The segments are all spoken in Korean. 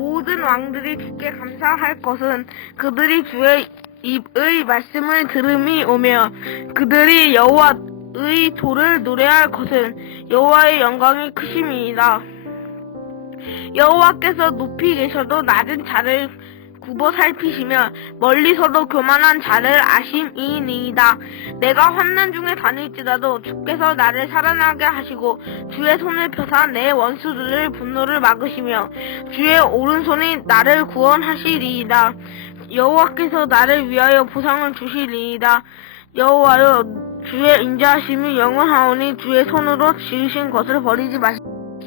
모든 왕들이 주께 감사할 것은 그들이 주의 입의 말씀을 들음이 오며 그들이 여호와의 도를 노래할 것은 여호와의 영광이 크심이니라. 여호와께서 높이 계셔도 낮은 자를 굽어 살피시며 멀리서도 교만한 자를 아심이니이다. 내가 환난 중에 다닐지라도 주께서 나를 살아나게 하시고 주의 손을 펴사 내 원수들을 분노를 막으시며 주의 오른손이 나를 구원하시리이다. 여호와께서 나를 위하여 보상을 주시리이다. 여호와여 주의 인자하심이 영원하오니 주의 손으로 지으신 것을 버리지 마시고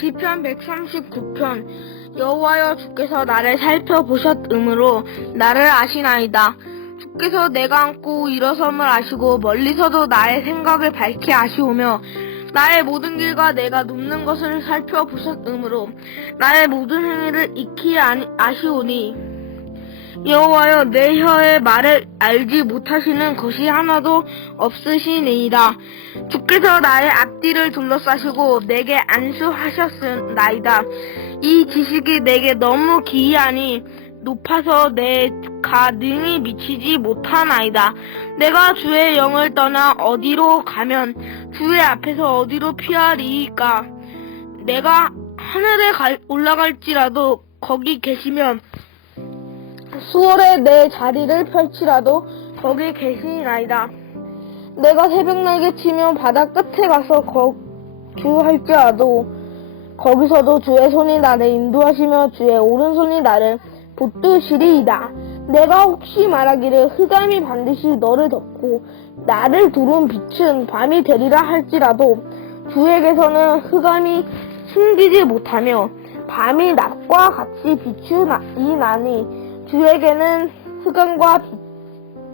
시편 139편 여호와여 주께서 나를 살펴보셨으므로 나를 아시나이다. 주께서 내가 앉고 일어섬을 아시고 멀리서도 나의 생각을 밝히 아시오며 나의 모든 길과 내가 눕는 것을 살펴보셨으므로 나의 모든 행위를 익히 아시오니 여호와여 내 혀의 말을 알지 못하시는 것이 하나도 없으시니이다. 주께서 나의 앞뒤를 둘러싸시고 내게 안수하셨나이다. 이 지식이 내게 너무 기이하니 높아서 내 가능이 미치지 못하나이다. 내가 주의 영을 떠나 어디로 가면 주의 앞에서 어디로 피하리이까? 내가 하늘에 갈- 올라갈지라도 거기 계시면 수월에 내 자리를 펼치라도 거기 계시나이다. 내가 새벽 날개 치며 바다 끝에 가서 거주할지라도 거기서도 주의 손이 나를 인도하시며 주의 오른손이 나를 붙드시리이다. 내가 혹시 말하기를 흑암이 반드시 너를 덮고 나를 두른 빛은 밤이 되리라 할지라도 주에게서는 흑암이 숨기지 못하며 밤이 낮과 같이 비추나니 주에게는 흑암과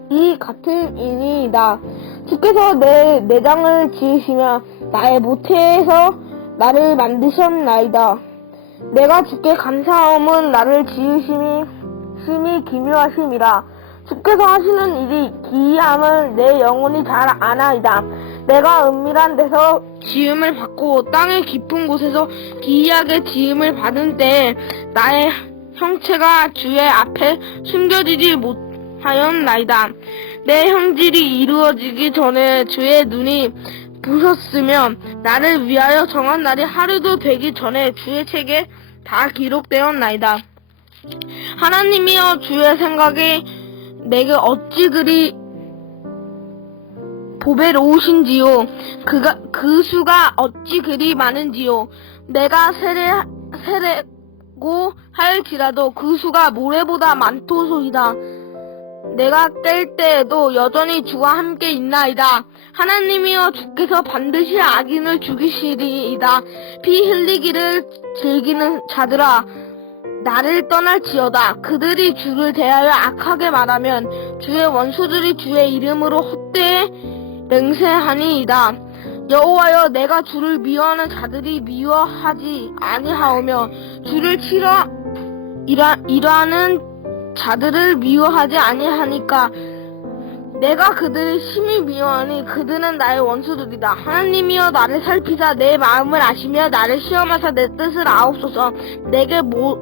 빛이 같은 이니이다. 주께서 내 내장을 지으시며 나의 모태에서 나를 만드셨나이다. 내가 주께 감사함은 나를 지으심이 심히 기묘하심이라. 주께서 하시는 일이 기이함을 내 영혼이 잘 아나이다. 내가 은밀한 데서 지음을 받고 땅의 깊은 곳에서 기이하게 지음을 받은 때에 나의 형체가 주의 앞에 숨겨지지 못하였나이다. 내 형질이 이루어지기 전에 주의 눈이 보셨으며 나를 위하여 정한 날이 하루도 되기 전에 주의 책에 다 기록되었나이다. 하나님이여 주의 생각이 내게 어찌 그리 보배로우신지요 그가 그 수가 어찌 그리 많은지요 내가 세례 세례고 할지라도 그 수가 모래보다 많도소이다 내가 깰 때에도 여전히 주와 함께 있나이다. 하나님이여 주께서 반드시 악인을 죽이시리이다. 피 흘리기를 즐기는 자들아 나를 떠날지어다. 그들이 주를 대하여 악하게 말하면 주의 원수들이 주의 이름으로 헛되이 맹세하니이다. 여호와여 내가 주를 미워하는 자들이 미워하지 아니하오며 주를 치러 이라, 이러하는 자들을 미워하지 아니하니까 내가 그들을 심히 미워하니 그들은 나의 원수들이다. 하나님이여 나를 살피사 내 마음을 아시며 나를 시험하사 내 뜻을 아옵소서. 내게 뭐,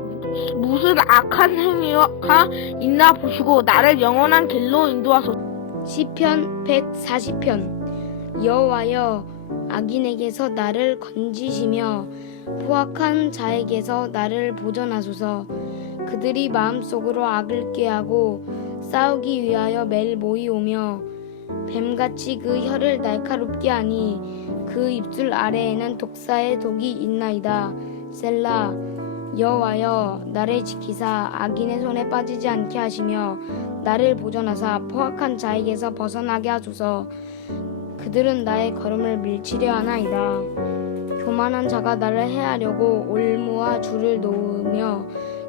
무슨 악한 행위가 있나 보시고 나를 영원한 길로 인도하소서. 시편 140편 여호와여 악인에게서 나를 건지시며 포악한 자에게서 나를 보전하소서 그들이 마음속으로 악을 꾀하고 싸우기 위하여 매일 모이오며 뱀같이 그 혀를 날카롭게 하니 그 입술 아래에는 독사의 독이 있나이다. 셀라 여호와여 나를 지키사 악인의 손에 빠지지 않게 하시며 나를 보존하사 포악한 자에게서 벗어나게 하소서. 그들은 나의 걸음을 밀치려 하나이다. 교만한 자가 나를 해하려고 올무와 줄을 놓으며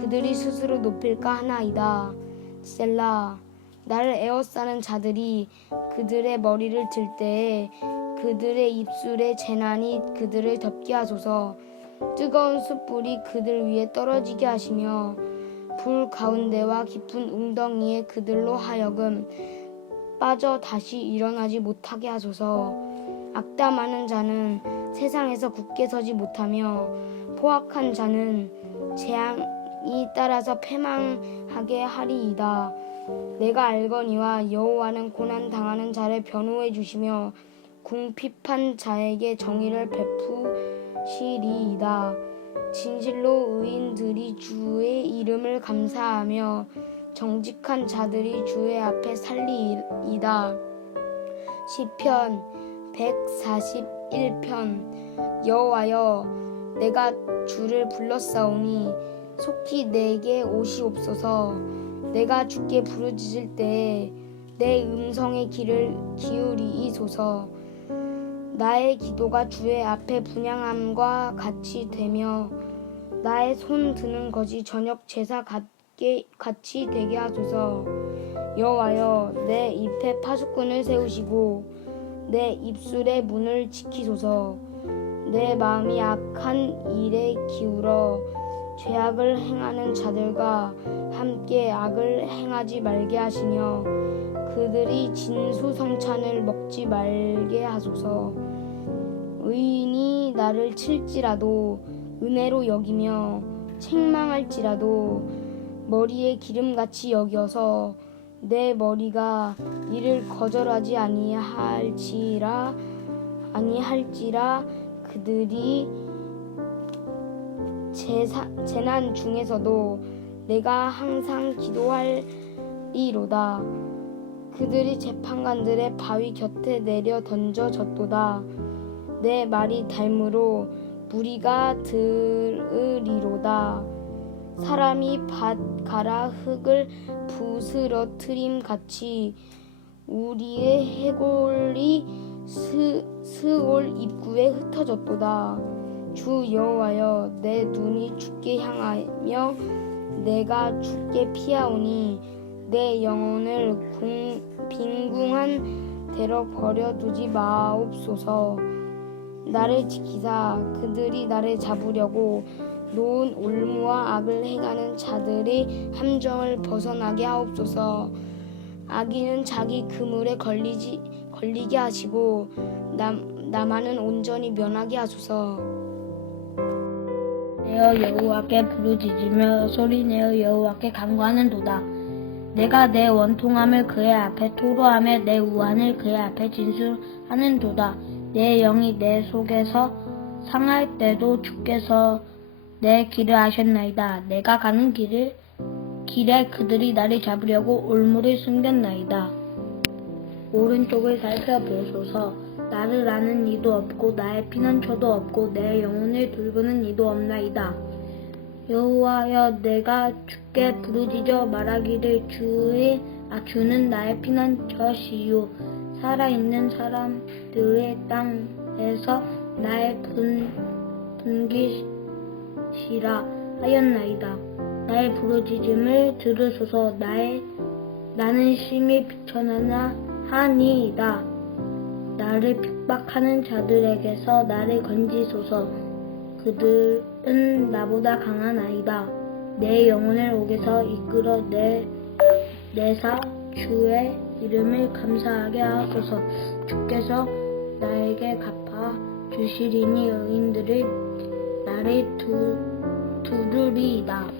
그들이 스스로 높일까 하나이다. 셀라. 나를 에워싸는 자들이 그들의 머리를 들 때에 그들의 입술에 재난이 그들을 덮게 하소서. 뜨거운 숯불이 그들 위에 떨어지게 하시며 불 가운데와 깊은 웅덩이에 그들로 하여금 빠져 다시 일어나지 못하게 하소서. 악담하는 자는 세상에서 굳게 서지 못하며 포악한 자는 재앙 이 따라서 패망하게 하리이다. 내가 알거니와 여호와는 고난 당하는 자를 변호해 주시며 궁핍한 자에게 정의를 베푸시리이다. 진실로 의인들이 주의 이름을 감사하며 정직한 자들이 주의 앞에 살리이다. 시편 141편 여호와여 내가 주를 불렀사오니 속히 내게 오시옵소서 내가 주께 부르짖을 때에 내 음성의 귀를 기울이소서. 나의 기도가 주의 앞에 분양함과 같이 되며 나의 손 드는 것이 저녁 제사 같게 같이 되게 하소서. 여호와여 내 입에 파수꾼을 세우시고 내 입술의 문을 지키소서. 내 마음이 악한 일에 기울어 죄악을 행하는 자들과 함께 악을 행하지 말게 하시며 그들이 진수성찬을 먹지 말게 하소서. 의인이 나를 칠지라도 은혜로 여기며 책망할지라도 머리에 기름같이 여겨서 내 머리가 이를 거절하지 아니할지라 아니할지라 그들이 재사, 재난 중에서도 내가 항상 기도할 이로다. 그들이 재판관들의 바위 곁에 내려 던져졌도다. 내 말이 닮으로 무리가 들으리로다. 사람이 밭 갈아 흙을 부스러트림 같이 우리의 해골이 스, 스올 입구에 흩어졌도다 주 여호와여 내 눈이 주께 향하며 내가 주께 피하오니 내 영혼을 궁, 빈궁한 대로 버려두지 마옵소서 나를 지키사 그들이 나를 잡으려고 놓은 올무와 악을 행하는 자들의 함정을 벗어나게 하옵소서. 악인은 자기 그물에 걸리지 걸리게 하시고 남 나만은 온전히 면하게 하소서. 내어 여호와께 부르짖으며 소리내어 여호와께 간구하는도다. 내가 내 원통함을 그의 앞에 토로하며 내 우환을 그의 앞에 진술하는도다. 내 영이 내 속에서 상할 때도 주께서 내 길을 아셨나이다. 내가 가는 길을 길에 그들이 나를 잡으려고 올무를 숨겼나이다. 오른쪽을 살펴보소서. 나를 아는 이도 없고 나의 피난처도 없고 내 영혼을 돌보는 이도 없나이다. 여호와여 내가 주께 부르짖어 말하기를 주의 아 주는 나의 피난처시요 살아있는 사람들의 땅에서 나의 분 분기시라 하였나이다. 나의 부르짖음을 들으소서 나의 나는 심히 비천하나 하니이다. 나를 핍박하는 자들에게서 나를 건지소서. 그들은 나보다 강한 아이다. 내 영혼을 옥에서 이끌어 내 내사 주의 이름을 감사하게 하소서. 주께서 나에게 갚아 주시리니 의인들을 나를 두, 두르리이다.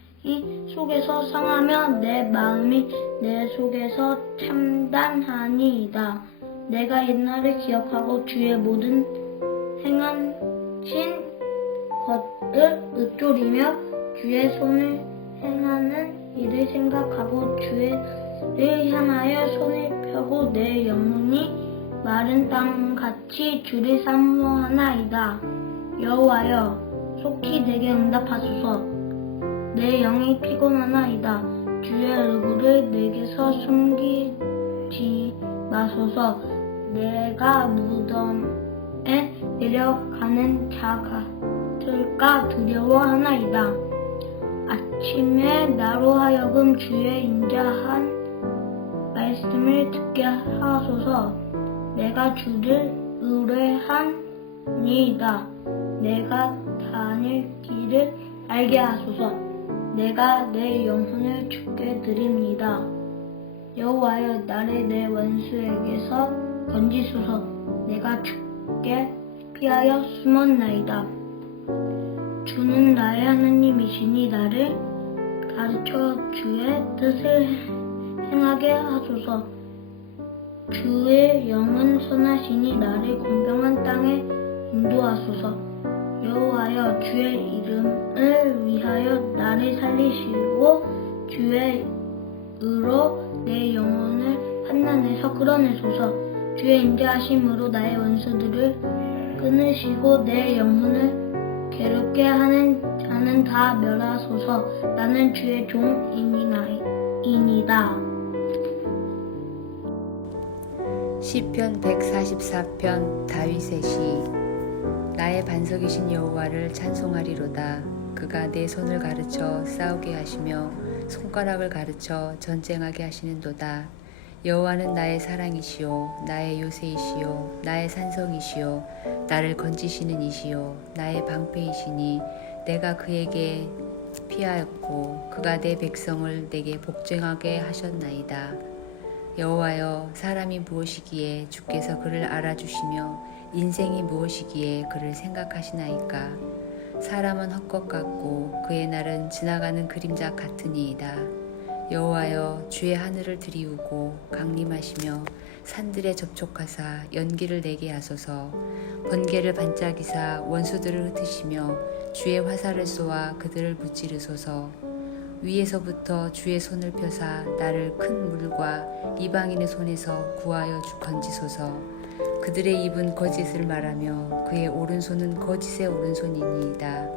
이 속에서 상하며 내 마음이 내 속에서 참단하니이다. 내가 옛날을 기억하고 주의 모든 행하신 것을 읊조리며 주의 손을 행하는 일을 생각하고 주의를 향하여 손을 펴고 내 영혼이 마른 땅 같이 주를 사모하나이다. 여호와여 속히 내게 응답하소서. 내 영이 피곤하나이다. 주의 얼굴을 내게서 숨기지 마소서. 내가 무덤에 내려가는 자 같을까 두려워하나이다. 아침에 나로 하여금 주의 인자한 말씀을 듣게 하소서. 내가 주를 의뢰하니이다. 내가 다닐 길을 알게 하소서. 내가 내 영혼을 주께 드립니다. 여호와여 나를 내 원수에게서 건지소서. 내가 주께 피하여 숨었나이다. 주는 나의 하나님이시니 나를 가르쳐 주의 뜻을 행하게 하소서. 주의 영은 선하시니 나를 공평한 땅에 인도하소서. 여호와여 주의 이름을 위하여 나를 살리시고 주의 의로 내 영혼을 환난에서 끌어내소서. 주의 인자하심으로 나의 원수들을 끊으시고 내 영혼을 괴롭게 하는 자는 다 멸하소서. 나는 주의 종이니이다. 시편 144편 다윗의 시 나의 반석이신 여호와를 찬송하리로다. 그가 내 손을 가르쳐 싸우게 하시며 손가락을 가르쳐 전쟁하게 하시는도다. 여호와는 나의 사랑이시요 나의 요새이시요 나의 산성이시요 나를 건지시는 이시요 나의 방패이시니 내가 그에게 피하였고 그가 내 백성을 내게 복종하게 하셨나이다. 여호와여 사람이 무엇이기에 주께서 그를 알아주시며 인생이 무엇이기에 그를 생각하시나이까? 사람은 헛것 같고 그의 날은 지나가는 그림자 같으니이다. 여호와여 주의 하늘을 들이우고 강림하시며 산들에 접촉하사 연기를 내게 하소서. 번개를 반짝이사 원수들을 흩으시며 주의 화살을 쏘아 그들을 무찌르소서. 위에서부터 주의 손을 펴사 나를 큰 물과 이방인의 손에서 구하여 주 건지소서. 그들의 입은 거짓을 말하며 그의 오른손은 거짓의 오른손이니이다.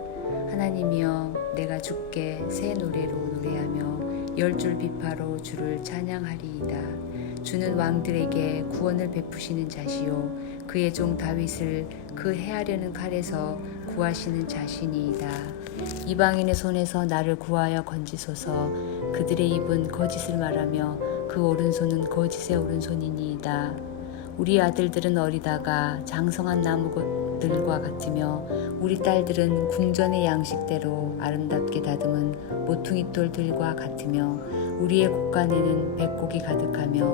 하나님이여 내가 주께 새 노래로 노래하며 열 줄 비파로 주를 찬양하리이다. 주는 왕들에게 구원을 베푸시는 자시요 그의 종 다윗을 그 해하려는 칼에서 구하시는 자신이이다. 이방인의 손에서 나를 구하여 건지소서. 그들의 입은 거짓을 말하며 그 오른손은 거짓의 오른손이니이다. 우리 아들들은 어리다가 장성한 나무들과 같으며 우리 딸들은 궁전의 양식대로 아름답게 다듬은 모퉁이 돌들과 같으며 우리의 곳간에는 백곡이 가득하며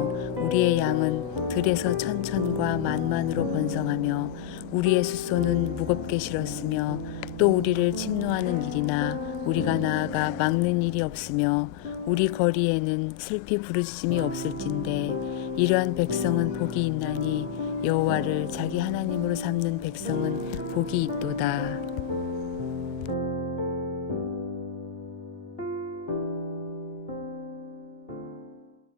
우리의 양은 들에서 천천과 만만으로 번성하며 우리의 숫소는 무겁게 실었으며 또 우리를 침노하는 일이나 우리가 나아가 막는 일이 없으며 우리 거리에는 슬피 부르짖음이 없을진데 이러한 백성은 복이 있나니 여호와를 자기 하나님으로 삼는 백성은 복이 있도다.